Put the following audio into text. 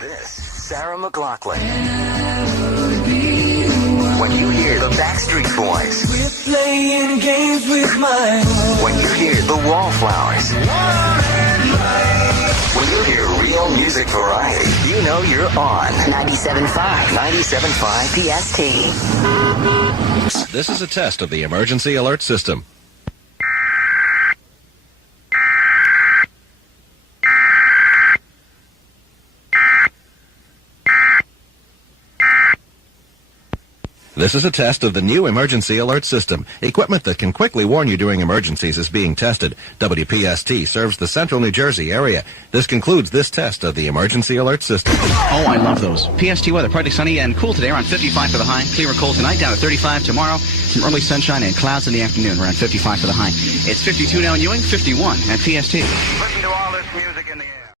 This Sarah McLachlan. When you hear the Backstreet Boys. We're playing games with my heart. When you hear the Wallflowers. When you hear real music variety, you know you're on 97.5. 97.5 PST. This is a test of the emergency alert system. This is a test of the new emergency alert system. Equipment that can quickly warn you during emergencies is being tested. WPST serves the central New Jersey area. This concludes this test of the emergency alert system. Oh, I love those. PST weather, partly sunny and cool today, around 55 for the high. Clear and cold tonight, down to 35 tomorrow. Some early sunshine and clouds in the afternoon, around 55 for the high. It's 52 now in Ewing, 51 at PST. Listen to all this music in the